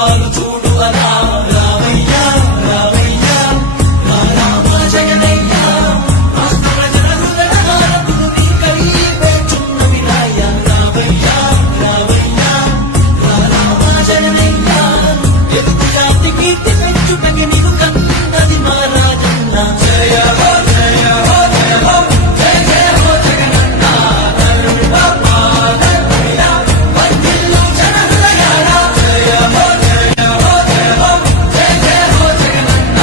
చాలు చూడు అలా రావయ్యా రావయ్యా రామ జగనయ్యా రాష్ట్ర ప్రజల హృదయ హారతులు నీకై వేచున్నవి రాయ్యా రావయ్యా రావయ్యా రామ జగనయ్యా ఎదుగు జాతి కీర్తి పెంచుటకి నీకు కన్నది మా రాజన్న జయ హో జయ హో జయ హో జయ జయ హో జగనన్న వర్ధిల్లు జన హృదయాల జయ హో జయ హో జయ హో జయ జయ హో జగనన్న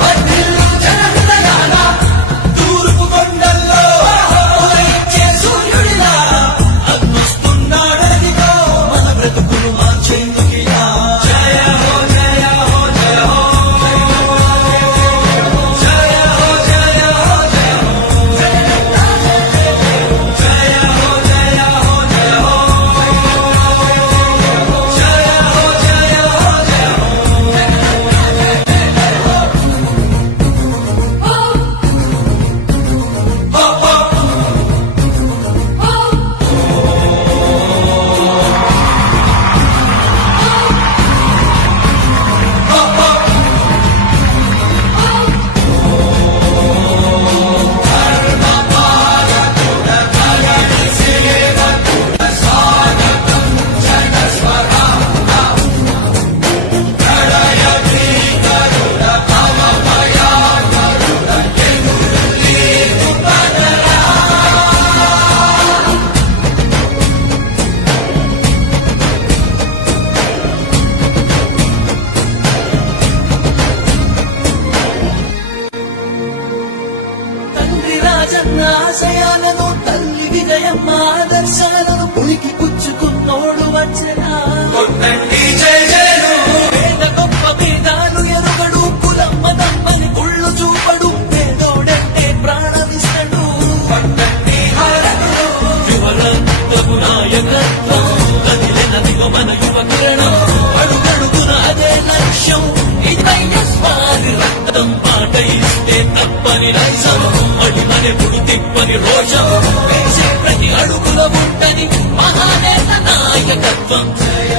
వర్ధిల్లు జన హృదయాల తూర్పు కొండల్లో ఉదయించే సూర్యుడిలా అగ్నిస్తున్నాడదిగో మన బ్రతుకులు మార్చేందుకిలా జయ హో జయ హో జయ హో జయ హో జయ హో జయ హో జయ హో జయ హో జయ హో తండ్రి రాజన్న ఆశయాలను తల్లి విజయమ్మ ఆదర్శాలను పులికి పుచ్చుకున్నోడు వచ్చనా పేద గొప్ప భేదాలు ఎరుగడు కులమ్మ తమ్మని కుళ్ళు చూపడు పేదోడంటే ప్రాణమిస్తడు యువలంతపు నాయకత్వం కదిలినదిగో మన యువ కిరణం అడుగడుగున అదే లక్ష్యం ఇది వైఎస్వారి రక్తం మాట ఇస్తే తప్పని లక్ష్యం అడిమనెప్పుడు తిప్పని రోషం వేసే ప్రతి అడుగులో ఉంటని మహానేత నాయకత్వం జయ